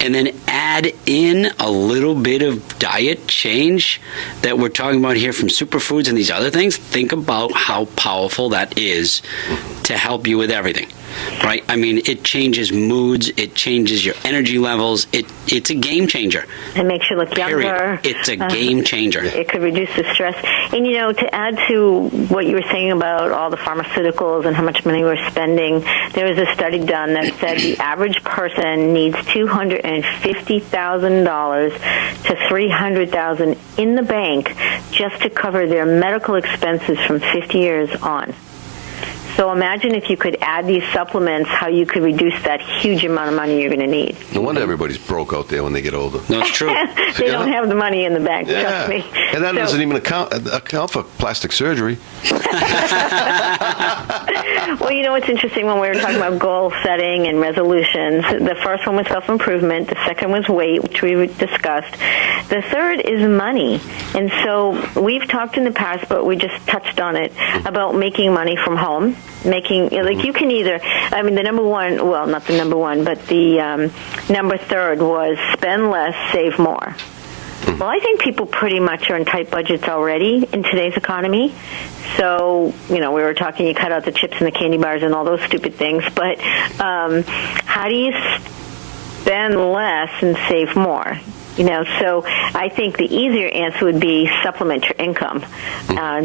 and then add in a little bit of diet change that we're talking about here from superfoods and these other things, think about how powerful that is to help you with everything. Right? I mean, it changes moods. It changes your energy levels. It's a game changer. It makes you look younger. Period. It's a game changer. It could reduce the stress. And, you know, to add to what you were saying about all the pharmaceuticals and how much money we're spending, there was a study done that said the average person needs $250,000 to $300,000 in the bank just to cover their medical expenses from 50 years on. So imagine if you could add these supplements, how you could reduce that huge amount of money you're going to need. No wonder everybody's broke out there when they get older. No, it's true. They don't have the money in the bank, trust me. And that doesn't even account for plastic surgery. Well, you know what's interesting when we were talking about goal setting and resolutions? The first one was self-improvement. The second was weight, which we discussed. The third is money. And so we've talked in the past, but we just touched on it, about making money from home. You can either, I mean, the number one, well, not the number one, but the number third was spend less, save more. Well, I think people pretty much are in tight budgets already in today's economy. So, you know, we were talking, you cut out the chips and the candy bars and all those stupid things, but how do you spend less and save more? You know, so I think the easier answer would be supplement your income.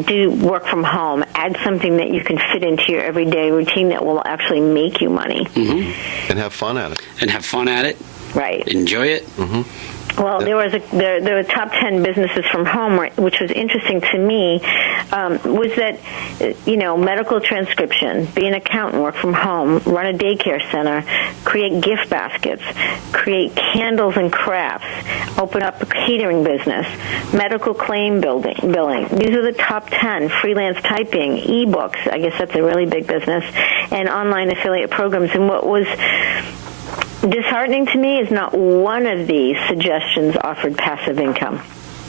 Do work from home. Add something that you can fit into your everyday routine that will actually make you money. Mm-hmm. And have fun at it. Right. Enjoy it. Mm-hmm. Well, there were top 10 businesses from home, which was interesting to me, was that, you know, medical transcription, be an accountant, work from home, run a daycare center, create gift baskets, create candles and crafts, open up a catering business, medical claim billing. These are the top 10. Freelance typing, e-books, I guess that's a really big business, and online affiliate programs. And what was disheartening to me is not one of these suggestions offered passive income.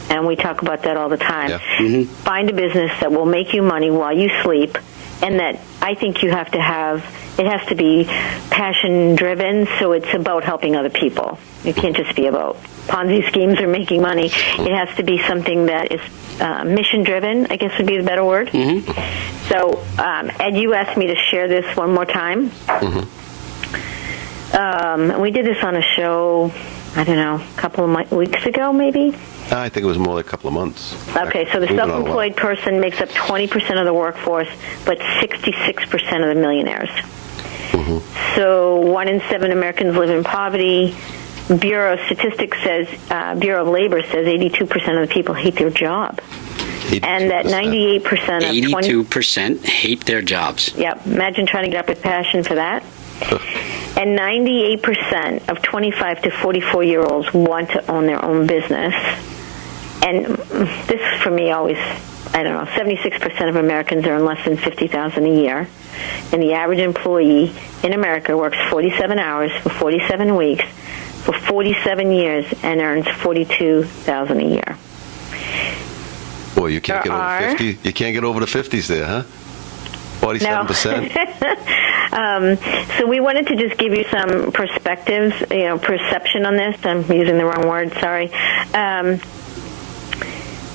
And we talk about that all the time. Yeah. Mm-hmm. Find a business that will make you money while you sleep, and that I think you have to have, it has to be passion-driven, so it's about helping other people. It can't just be about Ponzi schemes or making money. It has to be something that is mission-driven, I guess would be the better word. Mm-hmm. So, Ed, you asked me to share this one more time. Mm-hmm. We did this on a show, I don't know, a couple of weeks ago, maybe? I think it was more like a couple of months. Okay, so the self-employed person makes up 20% of the workforce, but 66% of the millionaires. Mm-hmm. So 1 in 7 Americans live in poverty. Bureau of Statistics says, Bureau of Labor says 82% of the people hate their job. 82%. And that 98% of 82% hate their jobs. Yep. Imagine trying to get up with passion for that. And 98% of 25 to 44-year-olds want to own their own business. And this, for me, always, I don't know, 76% of Americans earn less than $50,000 a year. And the average employee in America works 47 hours for 47 weeks for 47 years and earns $42,000 a year. Boy, you can't get over 50. You can't get over the 50s there, huh? 47%. So we wanted to just give you some perspectives, perception on this. I'm using the wrong word, sorry.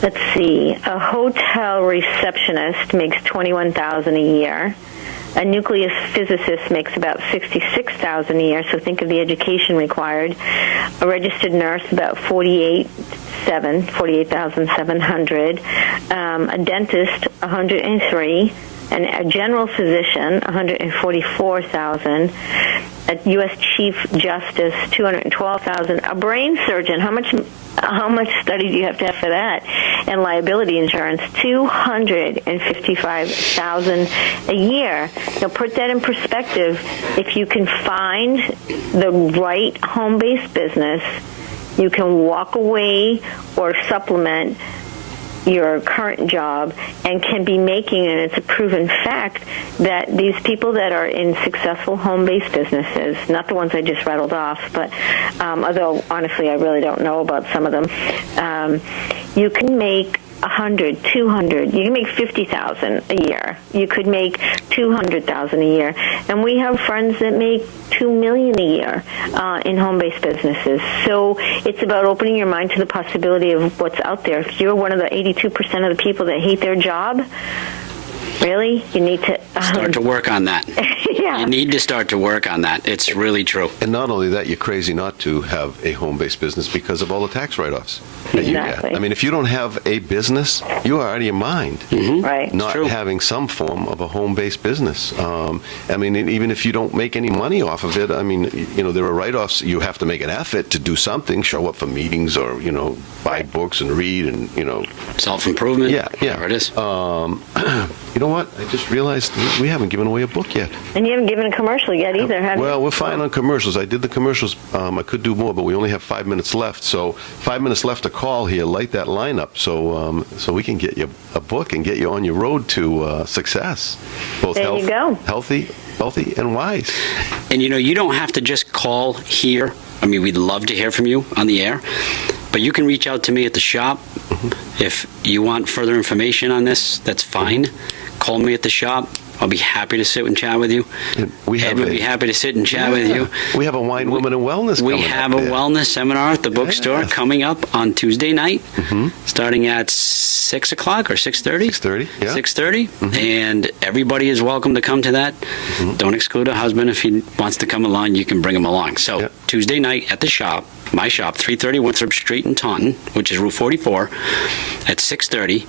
Let's see. A hotel receptionist makes $21,000 a year. A nucleus physicist makes about $66,000 a year, so think of the education required. A registered nurse, about $48,700. A dentist, $103,000. And a general physician, $144,000. A U.S. Chief Justice, $212,000. A brain surgeon, how much study do you have to have for that? And liability insurance, $255,000 a year. Now put that in perspective. If you can find the right home-based business, you can walk away or supplement your current job and can be making, and it's a proven fact, that these people that are in successful home-based businesses, not the ones I just rattled off, but although honestly I really don't know about some of them, you can make $100,000, $200,000. You can make $50,000 a year. You could make $200,000 a year, and we have friends that make $2 million a year in home-based businesses. So it's about opening your mind to the possibility of what's out there. If you're one of the 82% of the people that hate their job, really, you need to start to work on that. Yeah. You need to start to work on that. It's really true. And not only that, you're crazy not to have a home-based business because of all the tax write-offs that you get. I mean, if you don't have a business, you are out of your mind. Mm-hmm. Right. Not having some form of a home-based business. I mean, even if you don't make any money off of it, I mean, you know, there are write-offs. You have to make an effort to do something, show up for meetings or, you know, buy books and read and, you know. Self-improvement. Yeah. Whatever it is. You know what? I just realized we haven't given away a book yet. And you haven't given a commercial yet either, have you? Well, we're fine on commercials. I did the commercials. I could do more, but we only have 5 minutes left. So 5 minutes left to call here. Light that line up so we can get you a book and get you on your road to success. Both there you go. healthy, wealthy, and wise. And, you know, you don't have to just call here. I mean, we'd love to hear from you on the air. But you can reach out to me at the shop. Mm-hmm. If you want further information on this, that's fine. Call me at the shop. I'll be happy to sit and chat with you. Ed would be happy to sit and chat with you. We have a Wine, Women, and Wellness coming up. We have a wellness seminar at the bookstore coming up on Tuesday night, starting at 6 o'clock or 6:30? 6:30, yeah. 6:30, and everybody is welcome to come to that. Don't exclude a husband. If he wants to come along, you can bring him along. So Tuesday night at the shop, my shop, 330 Winthrop Street in Taunton, which is Route 44, at 6:30,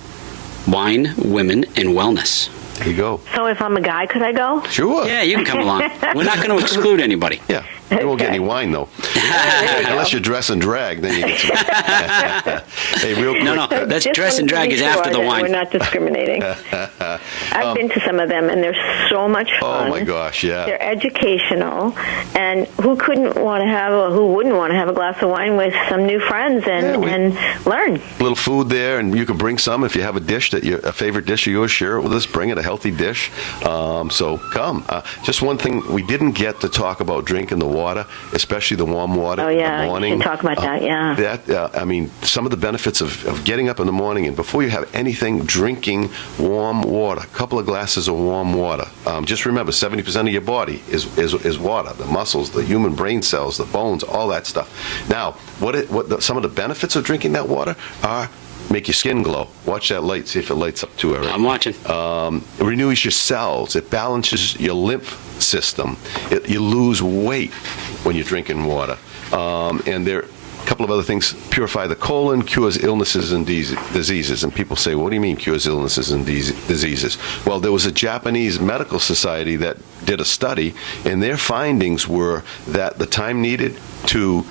Wine, Women, and Wellness. There you go. So if I'm a guy, could I go? Sure. Yeah, you can come along. We're not going to exclude anybody. Yeah. You won't get any wine, though. Unless you dress and drag, then you get some. Hey, real quick. No, that's dress and drag is after the wine. We're not discriminating. I've been to some of them, and they're so much fun. Oh, my gosh, yeah. They're educational, and who wouldn't want to have a glass of wine with some new friends and learn? A little food there, and you can bring some if you have a dish a favorite dish of yours, share it with us. Bring it, a healthy dish. So come. Just one thing, we didn't get to talk about drinking the water, especially the warm water in the morning. You can talk about that, yeah. I mean, some of the benefits of getting up in the morning and before you have anything, drinking warm water, a couple of glasses of warm water. Just remember, 70% of your body is water. The muscles, the human brain cells, the bones, all that stuff. Now, some of the benefits of drinking that water are make your skin glow. Watch that light, see if it lights up too. I'm watching. It renews your cells. It balances your lymph system. You lose weight when you're drinking water. And there are a couple of other things. Purify the colon, cures illnesses and diseases. And people say, what do you mean cures illnesses and diseases? Well, there was a Japanese medical society that did a study, and their findings were that the time needed to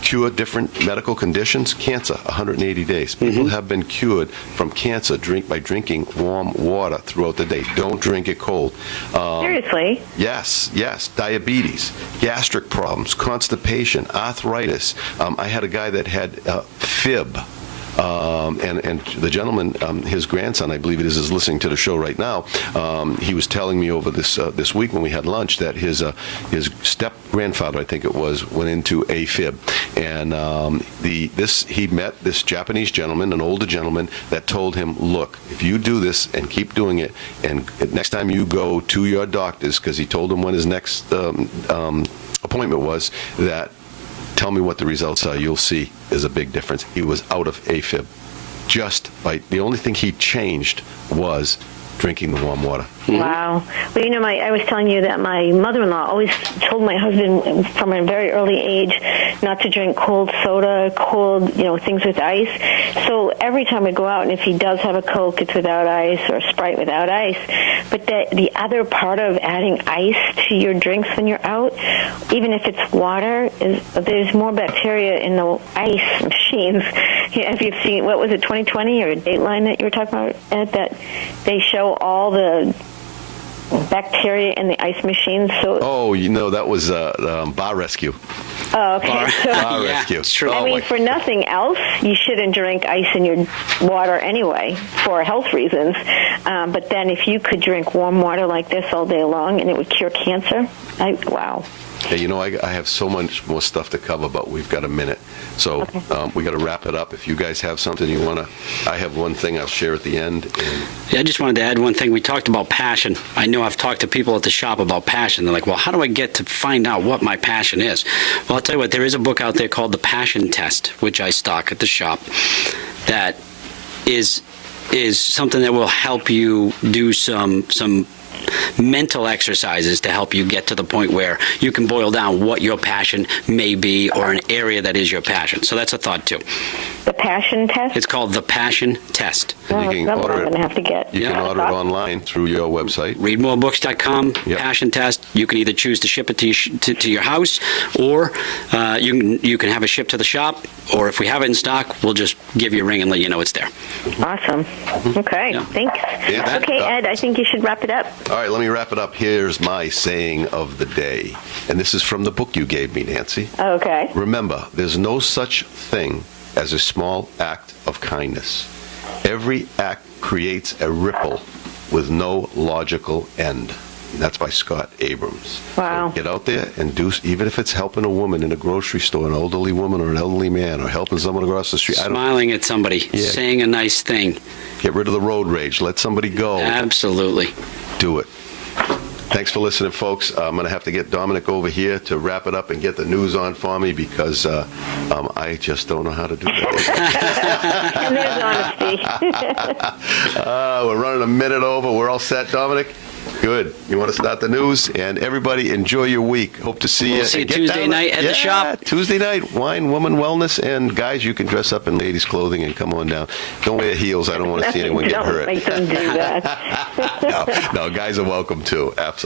cure different medical conditions, cancer, 180 days. People have been cured from cancer by drinking warm water throughout the day. Don't drink it cold. Seriously? Yes. Diabetes, gastric problems, constipation, arthritis. I had a guy that had fib. And the gentleman, his grandson, I believe it is listening to the show right now. He was telling me over this week when we had lunch that his step-grandfather, I think it was, went into AFib. And he met this Japanese gentleman, an older gentleman, that told him, look, if you do this and keep doing it, and next time you go to your doctors, because he told him when his next appointment was, that tell me what the results are. You'll see there's a big difference. He was out of AFib. the only thing he changed was drinking the warm water. Wow. Well, you know, I was telling you that my mother-in-law always told my husband from a very early age not to drink cold soda, cold, things with ice. So every time we go out, and if he does have a Coke, it's without ice, or Sprite without ice. But the other part of adding ice to your drinks when you're out, even if it's water, is there's more bacteria in the ice machines. If you've seen, what was it, 2020 or Dateline that you were talking about, Ed, that they show all the bacteria in the ice machines. So that was Bar Rescue. Oh, okay. Bar Rescue. It's true. I mean, for nothing else, you shouldn't drink ice in your water anyway, for health reasons. But then if you could drink warm water like this all day long and it would cure cancer, wow. Hey, I have so much more stuff to cover, but we've got a minute. So we got to wrap it up. If you guys have something you want to, I have one thing I'll share at the end. I just wanted to add one thing. We talked about passion. I know I've talked to people at the shop about passion. They're like, well, how do I get to find out what my passion is? Well, I'll tell you what, there is a book out there called The Passion Test, which I stock at the shop, that is something that will help you do some mental exercises to help you get to the point where you can boil down what your passion may be, or an area that is your passion. So that's a thought too. The Passion Test? It's called The Passion Test. And you can order I'm going to have to get. You can order it online through your website. Readmorebooks.com, Passion Test. You can either choose to ship it to your house, or you can have it shipped to the shop, or if we have it in stock, we'll just give you a ring and let you know it's there. Awesome. Okay, thanks. Yeah. Okay, Ed, I think you should wrap it up. All right, let me wrap it up. Here's my saying of the day. And this is from the book you gave me, Nancy. Okay. Remember, there's no such thing as a small act of kindness. Every act creates a ripple with no logical end. And that's by Scott Abrams. Wow. So get out there and do, even if it's helping a woman in a grocery store, an elderly woman or an elderly man, or helping someone across the street. Smiling at somebody, saying a nice thing. Get rid of the road rage. Let somebody go. Absolutely. Do it. Thanks for listening, folks. I'm going to have to get Dominic over here to wrap it up and get the news on for me, because I just don't know how to do that. And there's honesty. We're running a minute over. We're all set, Dominic? Good. You want to start the news? And everybody, enjoy your week. Hope to see you. We'll see you Tuesday night at the shop. Tuesday night, wine, woman, wellness. And guys, you can dress up in ladies' clothing and come on down. Don't wear heels. I don't want to see anyone get hurt. Don't make them do that. No, guys are welcome too. Absolutely.